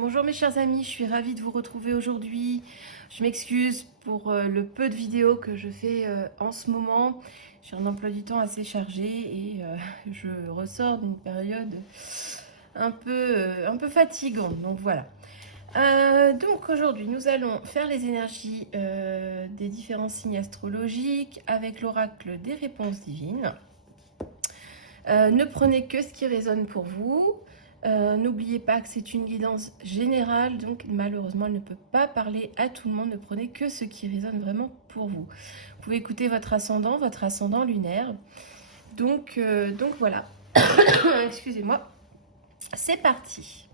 Bonjour mes chers amis, je suis ravie de vous retrouver aujourd'hui. Je m'excuse pour le peu de vidéos que je fais en ce moment. J'ai un emploi du temps assez chargé et je ressors d'une période un peu fatigante. Donc voilà. Donc aujourd'hui, nous allons faire les énergies des différents signes astrologiques avec l'oracle des réponses divines. Ne prenez que ce qui résonne pour vous. N'oubliez pas que c'est une guidance générale, donc malheureusement elle ne peut pas parler à tout le monde. Ne prenez que ce qui résonne vraiment pour vous. Vous pouvez écouter votre ascendant lunaire. Donc voilà. Excusez-moi. C'est parti.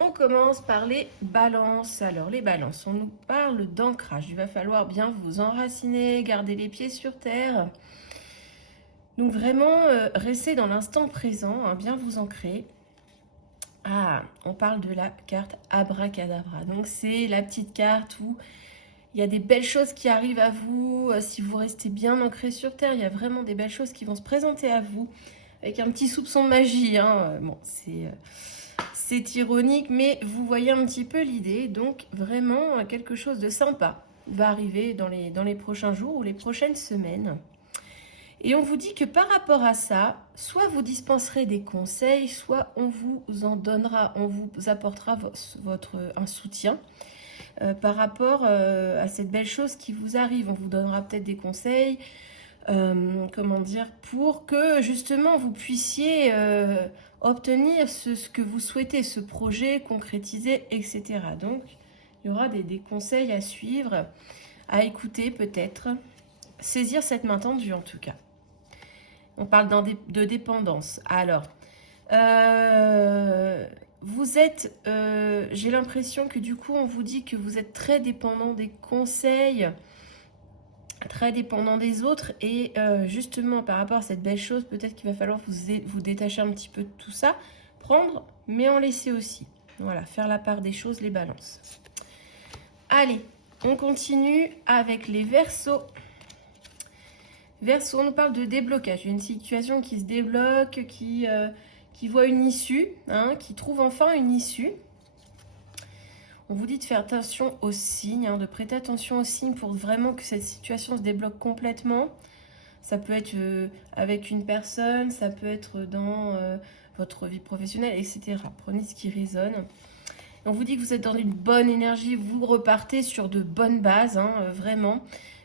On commence par les balances. Alors les balances, on nous parle d'ancrage. Il va falloir bien vous enraciner, garder les pieds sur terre. Donc vraiment, restez dans l'instant présent, hein, bien vous ancrer. Ah, on parle de la carte Abracadabra. Donc c'est la petite carte où il y a des belles choses qui arrivent à vous. Si vous restez bien ancré sur terre, il y a vraiment des belles choses qui vont se présenter à vous. Avec un petit soupçon de magie. Hein. Bon, c'est ironique, mais vous voyez un petit peu l'idée. Donc vraiment, quelque chose de sympa va arriver dans les prochains jours ou les prochaines semaines. Et on vous dit que par rapport à ça, soit vous dispenserez des conseils, soit on vous en donnera, on vous apportera un soutien par rapport à cette belle chose qui vous arrive. On vous donnera peut-être des conseils, pour que justement vous puissiez obtenir ce que vous souhaitez, ce projet concrétisé, etc. Donc, il y aura des conseils à suivre, à écouter peut-être, saisir cette main tendue en tout cas. On parle de dépendance. Alors, vous êtes, j'ai l'impression que du coup, on vous dit que vous êtes très dépendant des conseils, très dépendant des autres. Et justement, par rapport à cette belle chose, peut-être qu'il va falloir vous détacher un petit peu de tout ça, prendre, mais en laisser aussi. Voilà, faire la part des choses, les balances. Allez, on continue avec les Verseaux. Verseau, on nous parle de déblocage. Il y a une situation qui se débloque, qui voit une issue, hein, qui trouve enfin une issue. On vous dit de faire attention aux signes, hein, de prêter attention aux signes pour vraiment que cette situation se débloque complètement. Ça peut être avec une personne, ça peut être dans votre vie professionnelle, etc. Prenez ce qui résonne. On vous dit que vous êtes dans une bonne énergie, vous repartez sur de bonnes bases, hein, vraiment.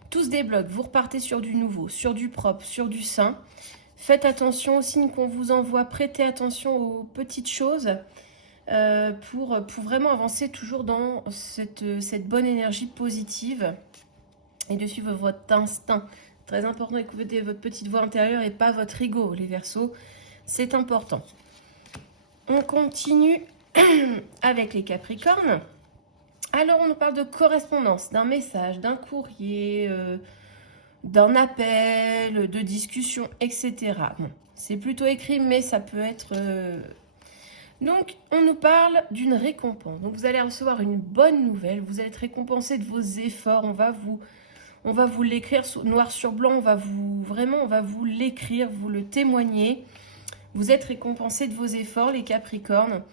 Tout se débloque, vous repartez sur du nouveau, sur du propre, sur du sain. Faites attention aux signes qu'on vous envoie, prêtez attention aux petites choses pour vraiment avancer toujours dans cette bonne énergie positive et de suivre votre instinct. Très important d'écouter votre petite voix intérieure et pas votre ego, les Verseaux. C'est important. On continue avec les Capricornes. Alors, on nous parle de correspondance, d'un message, d'un courrier, d'un appel, de discussion, etc. Bon, c'est plutôt écrit, mais ça peut être... Donc, on nous parle d'une récompense. Donc, vous allez recevoir une bonne nouvelle. Vous allez être récompensé de vos efforts. On va vous l'écrire noir sur blanc. On va vous l'écrire, vous le témoigner. Vous êtes récompensé de vos efforts, les Capricornes.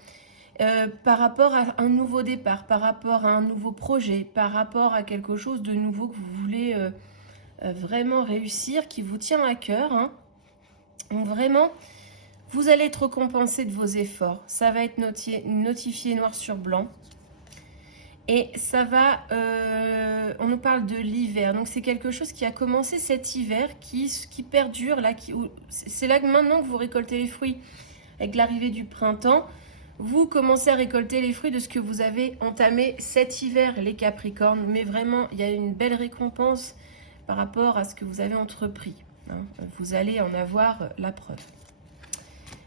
Par rapport à un nouveau départ, par rapport à un nouveau projet, par rapport à quelque chose de nouveau que vous voulez vraiment réussir, qui vous tient à cœur. Hein. Donc vraiment, vous allez être récompensé de vos efforts. Ça va être notifié noir sur blanc. Et ça va... on nous parle de l'hiver. Donc c'est quelque chose qui a commencé cet hiver, qui perdure. C'est là que maintenant que vous récoltez les fruits. Avec l'arrivée du printemps, vous commencez à récolter les fruits de ce que vous avez entamé cet hiver, les Capricornes. Mais vraiment, il y a une belle récompense par rapport à ce que vous avez entrepris. Hein. Vous allez en avoir la preuve.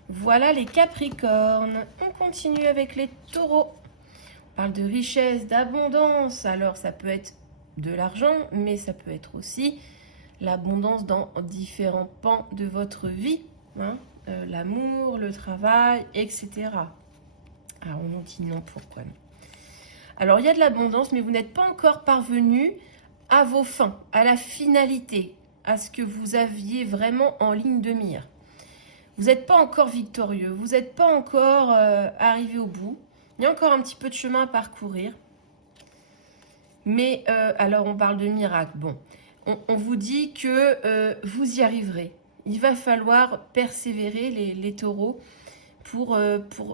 Voilà les Capricornes. On continue avec les Taureaux. On parle de richesse, d'abondance. Alors, ça peut être de l'argent, mais ça peut être aussi l'abondance dans différents pans de votre vie. Hein. L'amour, le travail, etc. Alors, on nous dit non, pourquoi non? Alors, il y a de l'abondance, mais vous n'êtes pas encore parvenu à vos fins, à la finalité, à ce que vous aviez vraiment en ligne de mire. Vous n'êtes pas encore victorieux, vous n'êtes pas encore arrivé au bout. Il y a encore un petit peu de chemin à parcourir. Mais alors, on parle de miracle. Bon, on vous dit que vous y arriverez. Il va falloir persévérer, les taureaux, pour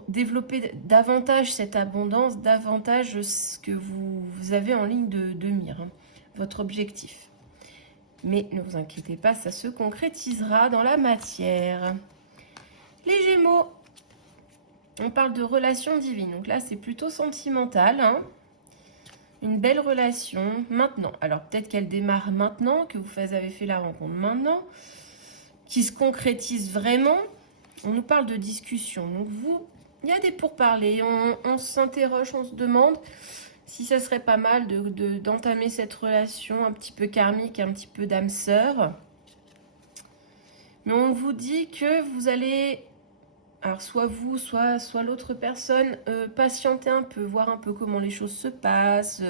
développer davantage cette abondance, davantage ce que vous avez en ligne de mire, hein, votre objectif. Mais ne vous inquiétez pas, ça se concrétisera dans la matière. Les Gémeaux, on parle de relation divine. Donc là, c'est plutôt sentimental, hein. Une belle relation maintenant. Alors peut-être qu'elle démarre maintenant, que vous avez fait la rencontre maintenant, qui se concrétise vraiment. On nous parle de discussion. Donc il y a des pourparlers. On s'interroge, on se demande si ça serait pas mal d'entamer cette relation un petit peu karmique, un petit peu d'âme sœur. Mais on vous dit que vous allez, alors soit vous, soit l'autre personne, patienter un peu, voir un peu comment les choses se passent.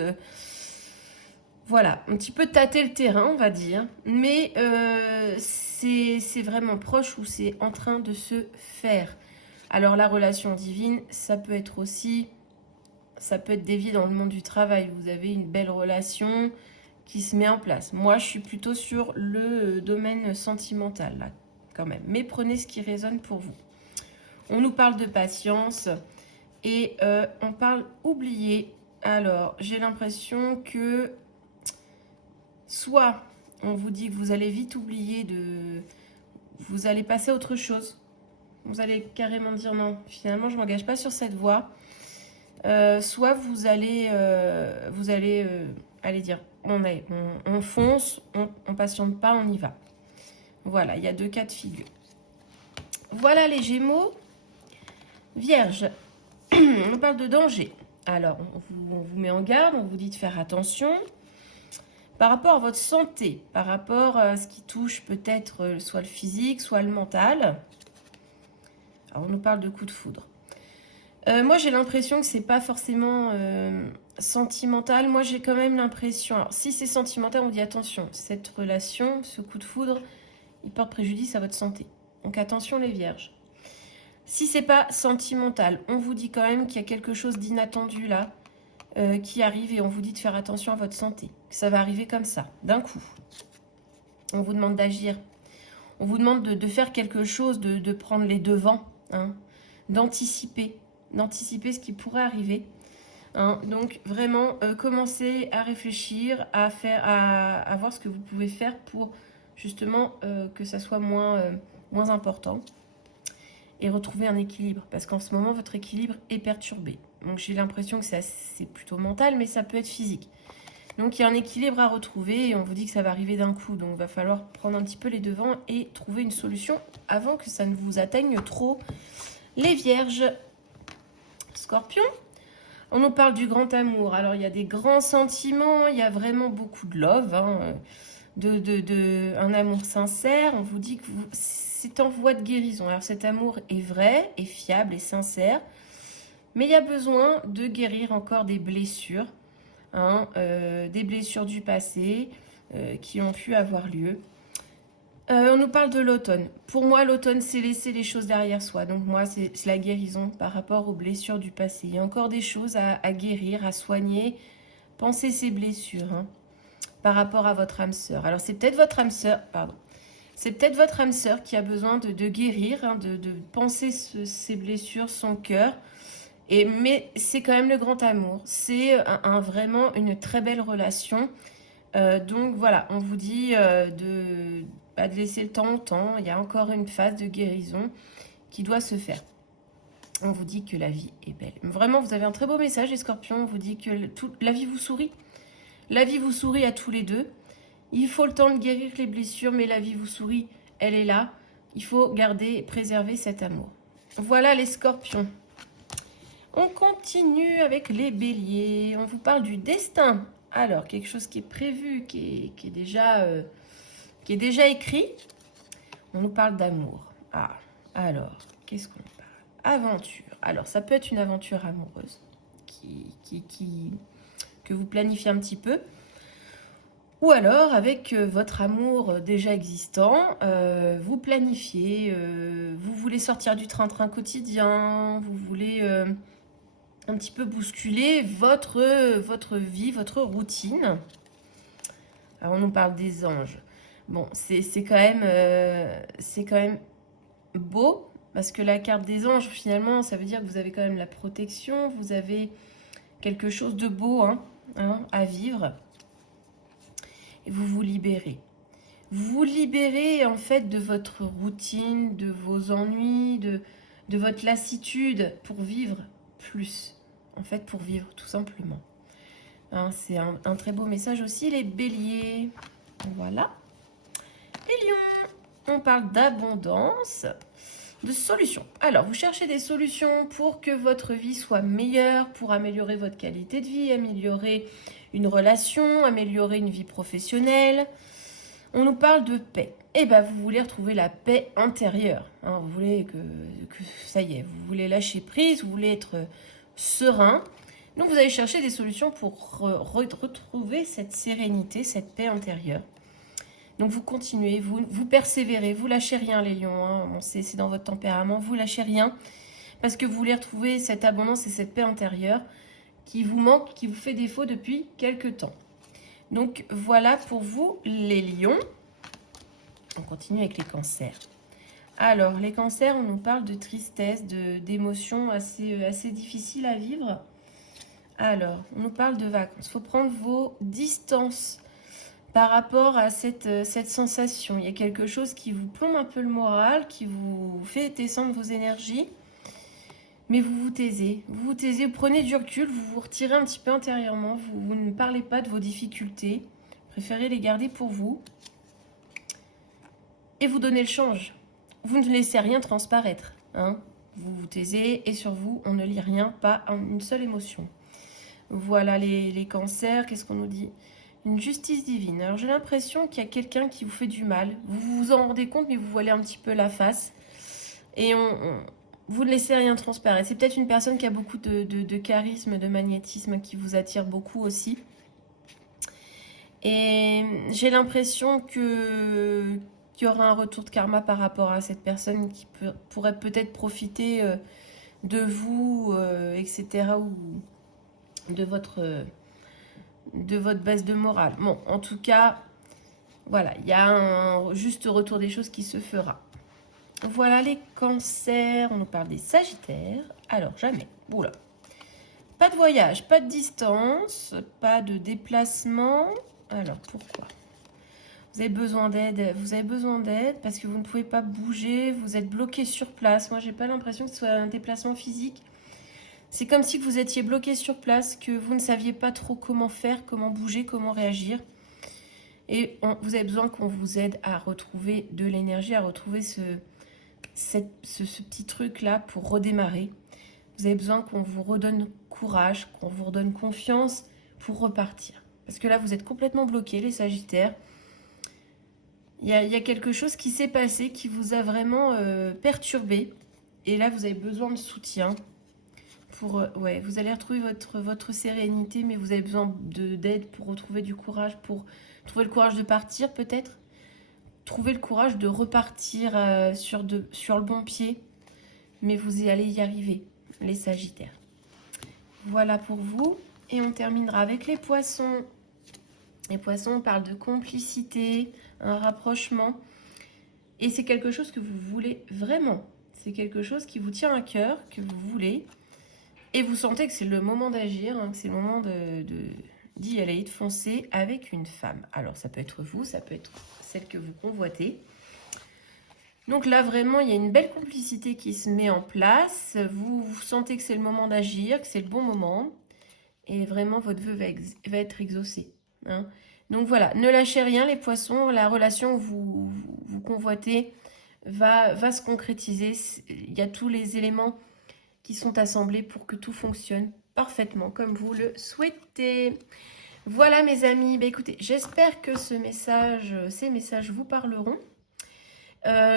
Voilà, un petit peu tâter le terrain, on va dire. Mais c'est vraiment proche ou c'est en train de se faire. Alors la relation divine, ça peut être aussi, ça peut être dévié dans le monde du travail. Vous avez une belle relation qui se met en place. Moi, je suis plutôt sur le domaine sentimental, là, quand même. Mais prenez ce qui résonne pour vous. On nous parle de patience et on parle oublier. Alors, j'ai l'impression que soit on vous dit que vous allez vite oublier vous allez passer à autre chose. Vous allez carrément dire non, finalement, je ne m'engage pas sur cette voie. Soit vous allez dire on fonce, on patiente pas, on y va. Voilà, il y a 2 cas de figure. Voilà les Gémeaux. Vierge, on parle de danger. Alors, on vous met en garde, on vous dit de faire attention par rapport à votre santé, par rapport à ce qui touche peut-être soit le physique, soit le mental. Alors, on nous parle de coup de foudre. Moi, j'ai l'impression que c'est pas forcément sentimental. Moi, j'ai quand même l'impression... Alors, si c'est sentimental, on dit attention. Cette relation, ce coup de foudre, il porte préjudice à votre santé. Donc, attention les vierges. Si c'est pas sentimental, on vous dit quand même qu'il y a quelque chose d'inattendu là qui arrive et on vous dit de faire attention à votre santé. Ça va arriver comme ça, d'un coup. On vous demande d'agir. On vous demande de faire quelque chose, de prendre les devants, hein, d'anticiper ce qui pourrait arriver. Hein. Donc vraiment, commencez à réfléchir, à voir ce que vous pouvez faire pour justement que ça soit moins important. Et retrouver un équilibre. Parce qu'en ce moment, votre équilibre est perturbé. Donc j'ai l'impression que c'est plutôt mental, mais ça peut être physique. Donc il y a un équilibre à retrouver et on vous dit que ça va arriver d'un coup. Donc il va falloir prendre un petit peu les devants et trouver une solution avant que ça ne vous atteigne trop. Les vierges. Scorpion. On nous parle du grand amour. Alors il y a des grands sentiments, il y a vraiment beaucoup de love, hein, un amour sincère. On vous dit que c'est en voie de guérison. Alors cet amour est vrai, est fiable, est sincère. Mais il y a besoin de guérir encore des blessures. Hein, des blessures du passé qui ont pu avoir lieu. On nous parle de l'automne. Pour moi, l'automne, c'est laisser les choses derrière soi. Donc moi, c'est la guérison par rapport aux blessures du passé. Il y a encore des choses à guérir, à soigner. Pensez ces blessures, hein, par rapport à votre âme sœur. Alors c'est peut-être votre âme sœur, pardon. C'est peut-être votre âme sœur qui a besoin de guérir, hein, de penser ces blessures, son cœur. Mais c'est quand même le grand amour. C'est vraiment une très belle relation. Donc voilà, on vous dit de laisser le temps au temps. Il y a encore une phase de guérison qui doit se faire. On vous dit que la vie est belle. Vraiment, vous avez un très beau message, les scorpions. On vous dit que la vie vous sourit. La vie vous sourit à tous les deux. Il faut le temps de guérir les blessures, mais la vie vous sourit, elle est là. Il faut garder et préserver cet amour. Voilà les scorpions. On continue avec les béliers. On vous parle du destin. Alors, quelque chose qui est prévu, qui est déjà écrit. On nous parle d'amour. Ah, alors, qu'est-ce qu'on parle? Aventure. Alors, ça peut être une aventure amoureuse que vous planifiez un petit peu. Ou alors, avec votre amour déjà existant, vous planifiez, vous voulez sortir du train-train quotidien, vous voulez un petit peu bousculer votre vie, votre routine. Alors, on nous parle des anges. Bon, c'est quand même beau, parce que la carte des anges, finalement, ça veut dire que vous avez quand même la protection, vous avez quelque chose de beau à vivre. Et vous vous libérez. Vous vous libérez, en fait, de votre routine, de vos ennuis, de votre lassitude pour vivre plus. En fait, pour vivre, tout simplement. C'est un très beau message aussi, les béliers. Voilà. Les lions, on parle d'abondance, de solutions. Alors, vous cherchez des solutions pour que votre vie soit meilleure, pour améliorer votre qualité de vie, améliorer une relation, améliorer une vie professionnelle. On nous parle de paix. Eh bien, vous voulez retrouver la paix intérieure. Vous voulez que ça y est, vous voulez lâcher prise, vous voulez être serein. Donc, vous allez chercher des solutions pour retrouver cette sérénité, cette paix intérieure. Donc, vous continuez, vous persévérez, vous lâchez rien, les lions. Bon, c'est dans votre tempérament, vous lâchez rien. Parce que vous voulez retrouver cette abondance et cette paix intérieure qui vous manque, qui vous fait défaut depuis quelque temps. Donc, voilà pour vous, les lions. On continue avec les cancers. Alors, les cancers, on nous parle de tristesse, d'émotions assez difficiles à vivre. Alors, on nous parle de vacances. Il faut prendre vos distances par rapport à cette sensation. Il y a quelque chose qui vous plombe un peu le moral, qui vous fait descendre vos énergies. Mais vous vous taisez, vous prenez du recul, vous vous retirez un petit peu intérieurement, vous ne parlez pas de vos difficultés, préférez les garder pour vous. Et vous donnez le change. Vous ne laissez rien transparaître. Vous vous taisez et sur vous, on ne lit rien, pas une seule émotion. Voilà les cancers, qu'est-ce qu'on nous dit ? Une justice divine. Alors j'ai l'impression qu'il y a quelqu'un qui vous fait du mal. Vous vous en rendez compte, mais vous voilez un petit peu la face. Et vous ne laissez rien transparaître. C'est peut-être une personne qui a beaucoup de charisme, de magnétisme, qui vous attire beaucoup aussi. Et j'ai l'impression qu'il y aura un retour de karma par rapport à cette personne qui pourrait peut-être profiter de vous, etc. ou de votre baisse de morale. Bon, en tout cas, voilà, il y a un juste retour des choses qui se fera. Voilà les cancers, on nous parle des sagittaires. Alors, jamais, oula. Pas de voyage, pas de distance, pas de déplacement. Alors, pourquoi ? Vous avez besoin d'aide parce que vous ne pouvez pas bouger, vous êtes bloqué sur place. Moi, j'ai pas l'impression que ce soit un déplacement physique. C'est comme si vous étiez bloqué sur place, que vous ne saviez pas trop comment faire, comment bouger, comment réagir. Et vous avez besoin qu'on vous aide à retrouver de l'énergie, à retrouver ce petit truc-là pour redémarrer. Vous avez besoin qu'on vous redonne courage, qu'on vous redonne confiance pour repartir. Parce que là, vous êtes complètement bloqués, les sagittaires. Il y a quelque chose qui s'est passé, qui vous a vraiment perturbé. Et là, vous avez besoin de soutien. Vous allez retrouver votre sérénité, mais vous avez besoin d'aide pour retrouver du courage, pour trouver le courage de partir peut-être. Trouver le courage de repartir sur le bon pied. Mais vous allez y arriver, les sagittaires. Voilà pour vous. Et on terminera avec les poissons. Les poissons, on parle de complicité, un rapprochement. Et c'est quelque chose que vous voulez vraiment. C'est quelque chose qui vous tient à cœur, que vous voulez. Et vous sentez que c'est le moment d'agir, que c'est le moment d'y aller, de foncer avec une femme. Alors, ça peut être vous, ça peut être celle que vous convoitez. Donc là, vraiment, il y a une belle complicité qui se met en place. Vous sentez que c'est le moment d'agir, que c'est le bon moment. Et vraiment, votre vœu va être exaucé. Donc voilà, ne lâchez rien, les poissons. La relation que vous convoitez va se concrétiser. Il y a tous les éléments qui sont assemblés pour que tout fonctionne parfaitement comme vous le souhaitez. Voilà mes amis, écoutez, j'espère que ces messages vous parleront.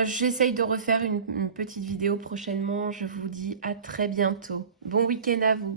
J'essaye de refaire une petite vidéo prochainement. Je vous dis à très bientôt. Bon week-end à vous.